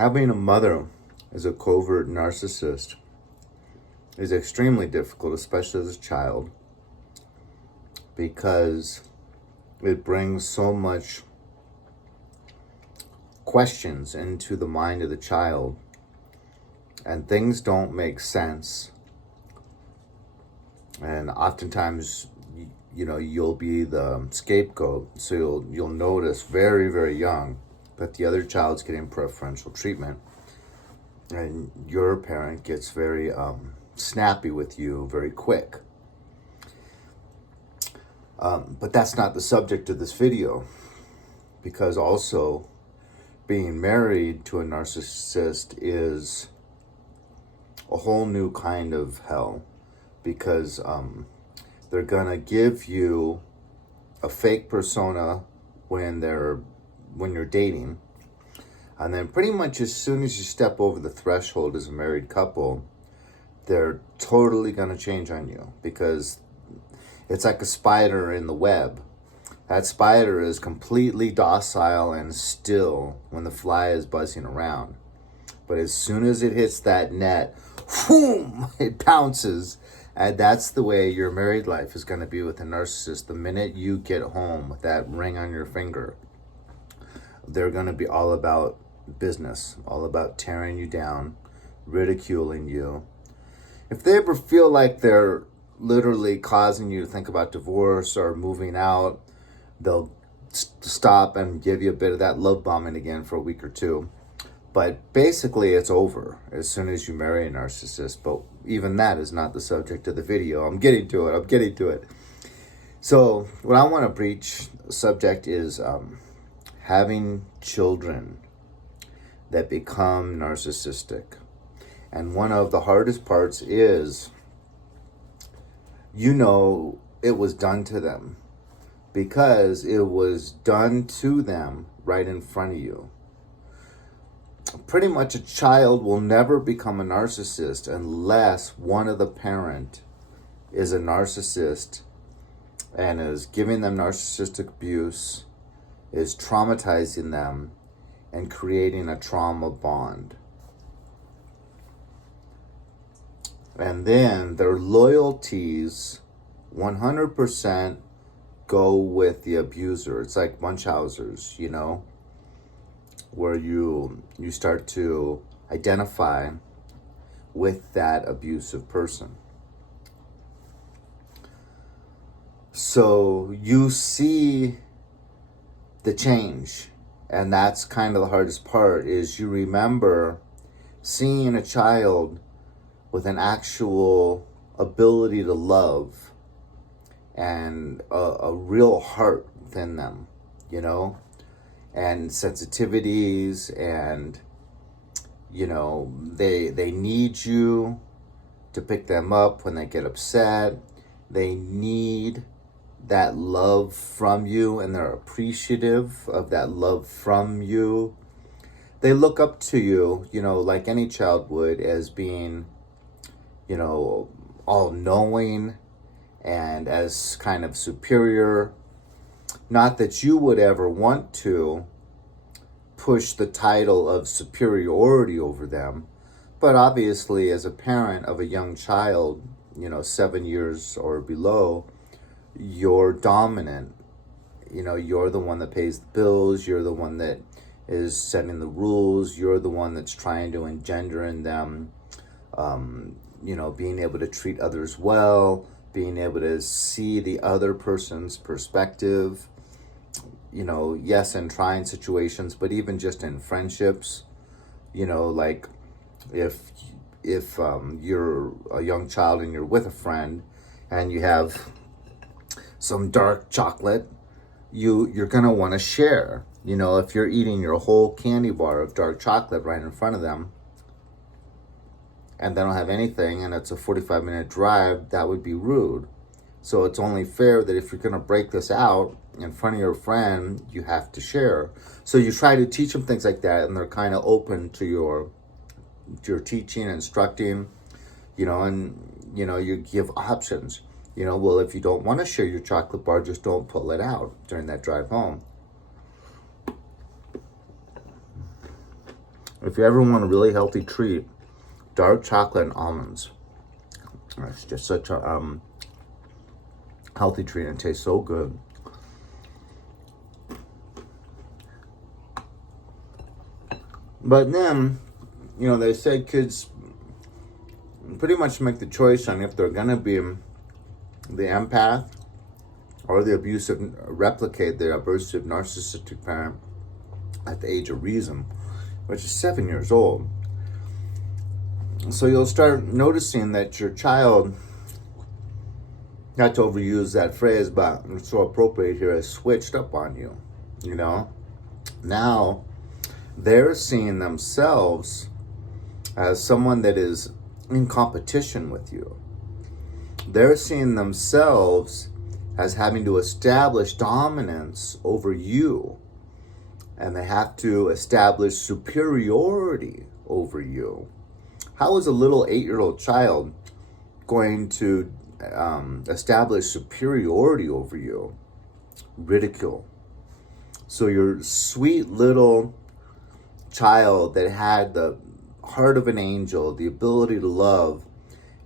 Having a mother as a covert narcissist is extremely difficult, especially as a child, because it brings so much questions into the mind of the child, and things don't make sense. And oftentimes, you'll be the scapegoat, so you'll notice very, very young that the other child's getting preferential treatment, and your parent gets very snappy with you very quick. But that's not the subject of this video, because also being married to a narcissist is a whole new kind of hell, because they're gonna give you a fake persona when you're dating, and then pretty much as soon as you step over the threshold as a married couple, they're totally gonna change on you, because it's like a spider in the web. That spider is completely docile and still when the fly is buzzing around. But as soon as it hits that net, boom, it pounces. And that's the way your married life is going to be with a narcissist. The minute you get home with that ring on your finger, they're going to be all about business, all about tearing you down, ridiculing you. If they ever feel like they're literally causing you to think about divorce or moving out, they'll stop and give you a bit of that love bombing again for a week or two. But basically, it's over as soon as you marry a narcissist. But even that is not the subject of the video. I'm getting to it. So what I want to breach subject is having children that become narcissistic. And one of the hardest parts is, it was done to them, because it was done to them right in front of you. Pretty much a child will never become a narcissist unless one of the parent is a narcissist and is giving them narcissistic abuse, is traumatizing them, and creating a trauma bond. And then their loyalties 100% go with the abuser. It's like Munchausen's, where you start to identify with that abusive person. So you see the change, and that's kind of the hardest part, is you remember seeing a child with an actual ability to love and a real heart within them, and sensitivities, and they need you to pick them up when they get upset. They need that love from you, and they're appreciative of that love from you. They look up to you, like any child would, as being all-knowing and as kind of superior. Not that you would ever want to push the title of superiority over them, but obviously as a parent of a young child, 7 years or below, you're dominant. You're the one that pays the bills, you're the one that is setting the rules, you're the one that's trying to engender in them being able to treat others well, being able to see the other person's perspective, yes, in trying situations, but even just in friendships, like if you're a young child and you're with a friend and you have some dark chocolate, you're going to want to share. If you're eating your whole candy bar of dark chocolate right in front of them, and they don't have anything, and it's a 45-minute drive, that would be rude. So it's only fair that if you're going to break this out in front of your friend, you have to share. So you try to teach them things like that, and they're kind of open to your teaching, instructing, and, you give options. Well, if you don't want to share your chocolate bar, just don't pull it out during that drive home. If you ever want a really healthy treat, dark chocolate and almonds. It's just such a healthy treat and it tastes so good. But then, they say kids pretty much make the choice on if they're gonna be the empath or the replicate the abusive narcissistic parent at the age of reason, which is 7 years old. So you'll start noticing that your child, not to overuse that phrase, but it's so appropriate here, has switched up on you. Now they're seeing themselves as someone that is in competition with you. They're seeing themselves as having to establish dominance over you, and they have to establish superiority over you. How is a little 8-year-old child going to establish superiority over you? Ridicule. So your sweet little child that had the heart of an angel, the ability to love,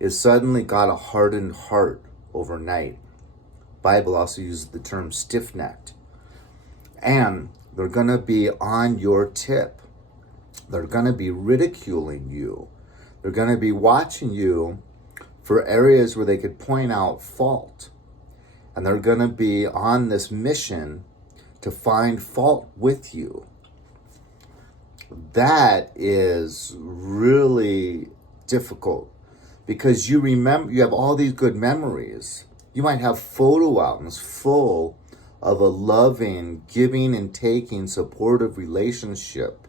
is suddenly got a hardened heart overnight. Bible also uses the term stiff-necked. And they're going to be on your tip. They're going to be ridiculing you. They're going to be watching you for areas where they could point out fault. And they're going to be on this mission to find fault with you. That is really difficult because you have all these good memories. You might have photo albums full of a loving, giving and taking, supportive relationship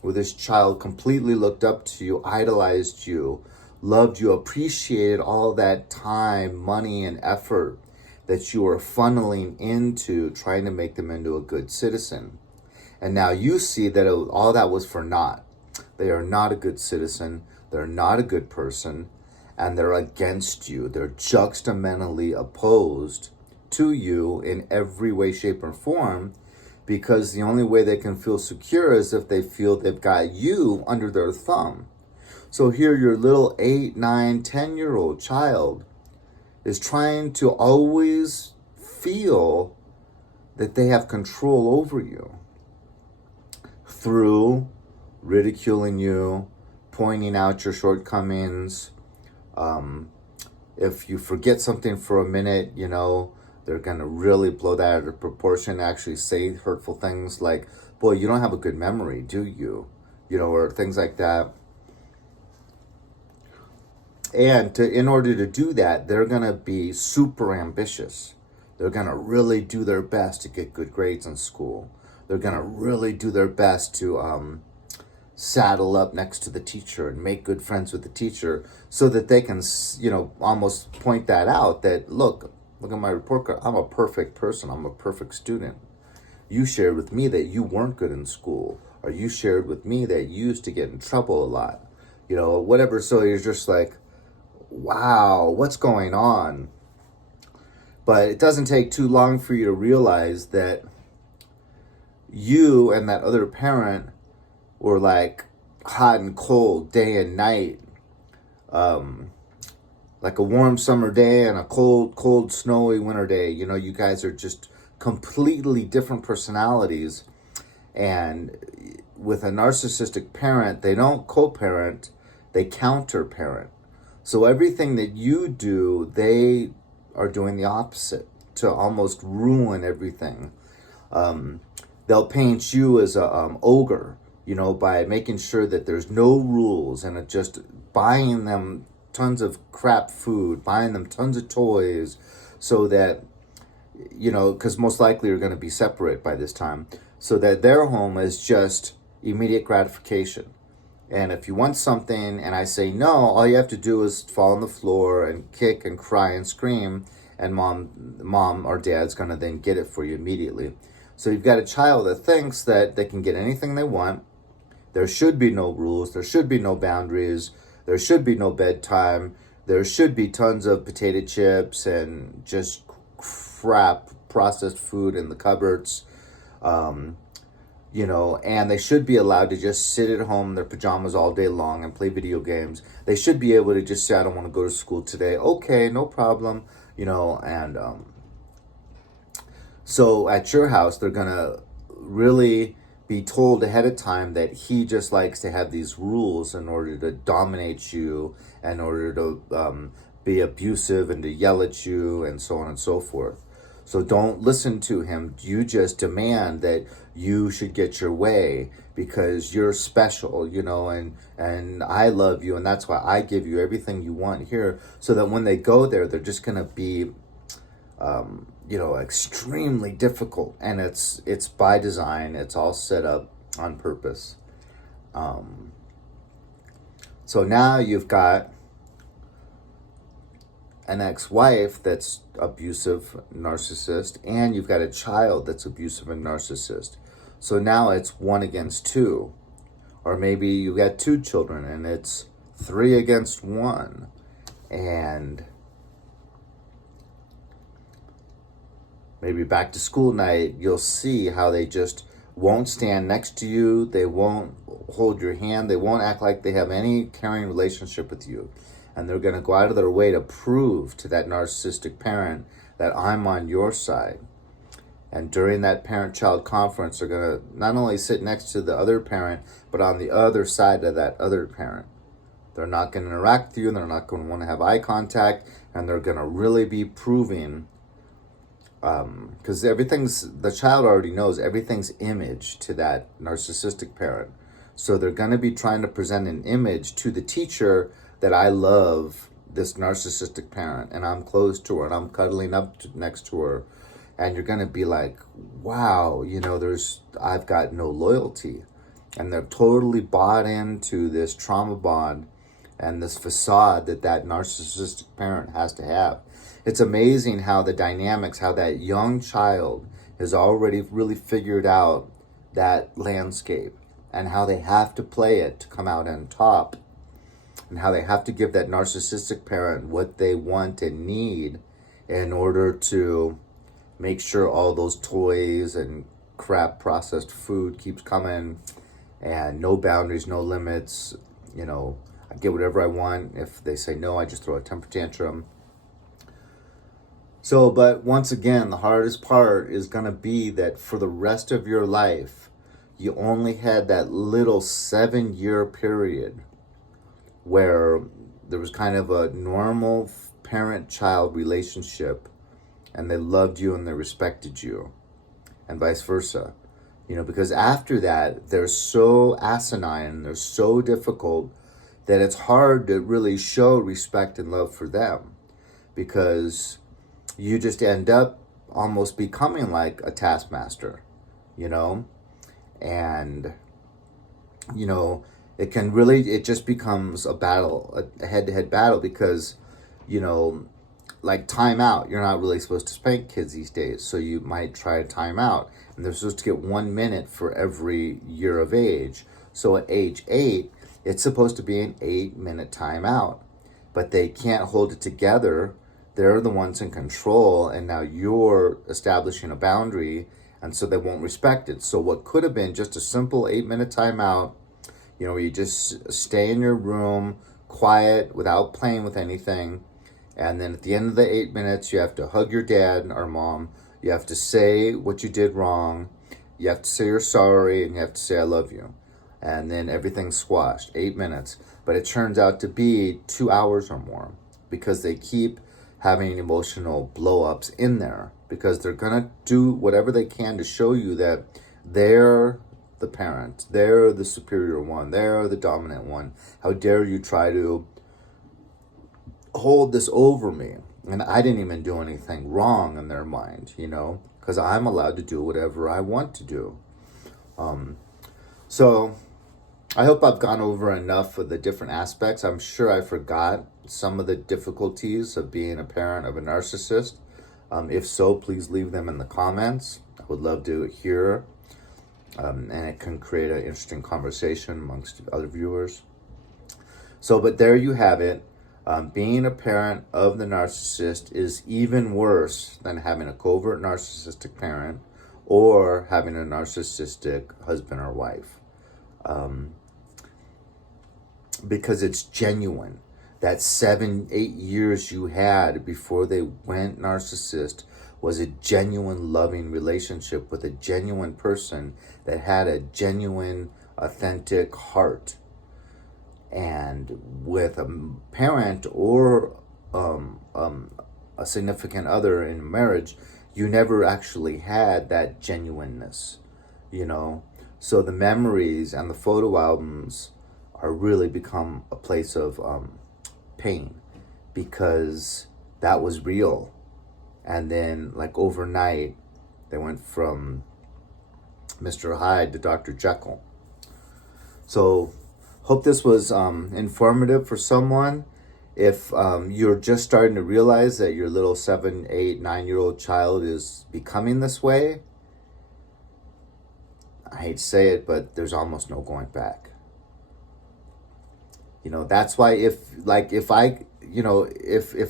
where this child completely looked up to you, idolized you, loved you, appreciated all that time, money, and effort that you were funneling into trying to make them into a good citizen. And now you see that all that was for naught. They are not a good citizen. They're not a good person. And they're against you. They're juxtamentally opposed to you in every way, shape, or form, because the only way they can feel secure is if they feel they've got you under their thumb. So here your little 8, 9, 10-year-old child is trying to always feel that they have control over you through ridiculing you, pointing out your shortcomings. If you forget something for a minute, they're going to really blow that out of proportion, actually say hurtful things like, boy, you don't have a good memory, do you? Or things like that. And in order to do that, they're going to be super ambitious. They're going to really do their best to get good grades in school. They're going to really do their best to saddle up next to the teacher and make good friends with the teacher so that they can, almost point that out that, look at my report card. I'm a perfect person. I'm a perfect student. You shared with me that you weren't good in school, or you shared with me that you used to get in trouble a lot, whatever. So you're just like, wow, what's going on? But it doesn't take too long for you to realize that you and that other parent were like hot and cold, day and night, like a warm summer day and a cold, snowy winter day. You guys are just completely different personalities. And with a narcissistic parent, they don't co-parent, they counter-parent. So everything that you do, they are doing the opposite to almost ruin everything. They'll paint you as a ogre, by making sure that there's no rules and just buying them tons of crap food, buying them tons of toys so that, because most likely you're going to be separate by this time, so that their home is just immediate gratification. And if you want something and I say no, all you have to do is fall on the floor and kick and cry and scream, and mom or dad's going to then get it for you immediately. So you've got a child that thinks that they can get anything they want. There should be no rules. There should be no boundaries. There should be no bedtime. There should be tons of potato chips and just crap processed food in the cupboards. and they should be allowed to just sit at home in their pajamas all day long and play video games. They should be able to just say, I don't want to go to school today. Okay, no problem, and so at your house, they're going to really be told ahead of time that he just likes to have these rules in order to dominate you, in order to be abusive and to yell at you and so on and so forth. So don't listen to him. You just demand that you should get your way because you're special, and I love you, and that's why I give you everything you want here, so that when they go there, they're just going to be extremely difficult, and it's by design. It's all set up on purpose. So now you've got an ex-wife that's abusive, narcissist, and you've got a child that's abusive and narcissist. So now it's 1 against 2, or maybe you got 2 children and it's 3 against 1, and maybe back to school night, you'll see how they just won't stand next to you. They won't hold your hand. They won't act like they have any caring relationship with you. And they're going to go out of their way to prove to that narcissistic parent that I'm on your side. And during that parent-child conference, they're going to not only sit next to the other parent, but on the other side of that other parent. They're not going to interact with you, and they're not going to want to have eye contact, and they're going to really be proving, because the child already knows everything's image to that narcissistic parent. So they're going to be trying to present an image to the teacher that I love this narcissistic parent, and I'm close to her, and I'm cuddling up next to her. And you're going to be like, wow, I've got no loyalty. And they're totally bought into this trauma bond and this facade that narcissistic parent has to have. It's amazing how the dynamics, how that young child has already really figured out that landscape and how they have to play it to come out on top, and how they have to give that narcissistic parent what they want and need in order to make sure all those toys and crap processed food keeps coming, and no boundaries, no limits. I get whatever I want. If they say no, I just throw a temper tantrum. So, but once again, the hardest part is going to be that for the rest of your life, you only had that little 7-year period where there was kind of a normal parent-child relationship, and they loved you and they respected you, and vice versa. Because after that, they're so asinine, they're so difficult that it's hard to really show respect and love for them, because you just end up almost becoming like a taskmaster, and, it just becomes a battle, a head-to-head battle, because, like timeout, you're not really supposed to spank kids these days, so you might try a timeout, and they're supposed to get 1 minute for every year of age. So at age 8, it's supposed to be an 8-minute timeout, but they can't hold it together. They're the ones in control, and now you're establishing a boundary, and so they won't respect it. So what could have been just a simple 8-minute timeout, where you just stay in your room, quiet, without playing with anything, and then at the end of the 8 minutes, you have to hug your dad or mom. You have to say what you did wrong. You have to say you're sorry, and you have to say I love you. And then everything's squashed. 8 minutes. But it turns out to be 2 hours or more, because they keep having emotional blow-ups in there, because they're going to do whatever they can to show you that they're the parent. They're the superior one. They're the dominant one. How dare you try to hold this over me, and I didn't even do anything wrong in their mind, because I'm allowed to do whatever I want to do. So I hope I've gone over enough of the different aspects. I'm sure I forgot some of the difficulties of being a parent of a narcissist. If so, please leave them in the comments. I would love to hear, and it can create an interesting conversation amongst other viewers. So, but there you have it. Being a parent of the narcissist is even worse than having a covert narcissistic parent or having a narcissistic husband or wife. Because it's genuine. That 7-8 years you had before they went narcissist was a genuine loving relationship with a genuine person that had a genuine, authentic heart. And with a parent or a significant other in marriage, you never actually had that genuineness, you know? So the memories and the photo albums are really become a place of pain, because that was real. And then, like, overnight, they went from Mr. Hyde to Dr. Jekyll. So, hope this was informative for someone. If you're just starting to realize that your little 7, 8, 9-year-old child is becoming this way, I hate to say it, but there's almost no going back. You know, that's why if a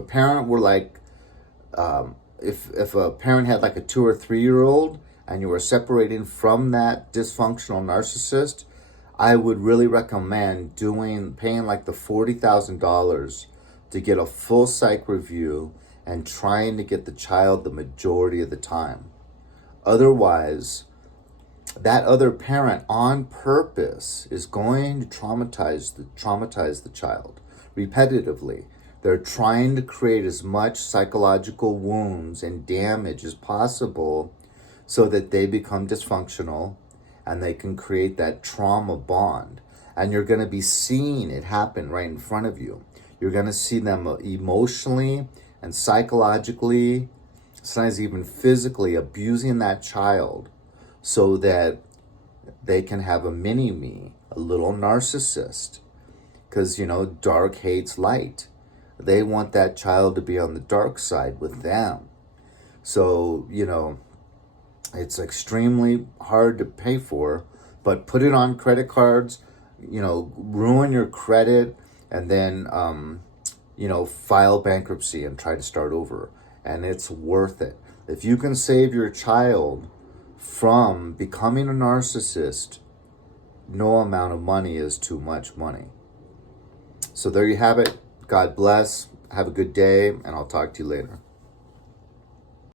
parent were like, if a parent had like a 2 or 3-year-old and you were separating from that dysfunctional narcissist, I would really recommend paying like the $40,000 to get a full psych review and trying to get the child the majority of the time. Otherwise, that other parent on purpose is going to traumatize the child repetitively. They're trying to create as much psychological wounds and damage as possible so that they become dysfunctional and they can create that trauma bond. And you're going to be seeing it happen right in front of you. You're going to see them emotionally and psychologically, sometimes even physically abusing that child so that they can have a mini-me, a little narcissist. Because, dark hates light. They want that child to be on the dark side with them. So, it's extremely hard to pay for, but put it on credit cards, ruin your credit, and then, file bankruptcy and try to start over. And it's worth it. If you can save your child from becoming a narcissist, no amount of money is too much money. So there you have it. God bless. Have a good day, and I'll talk to you later.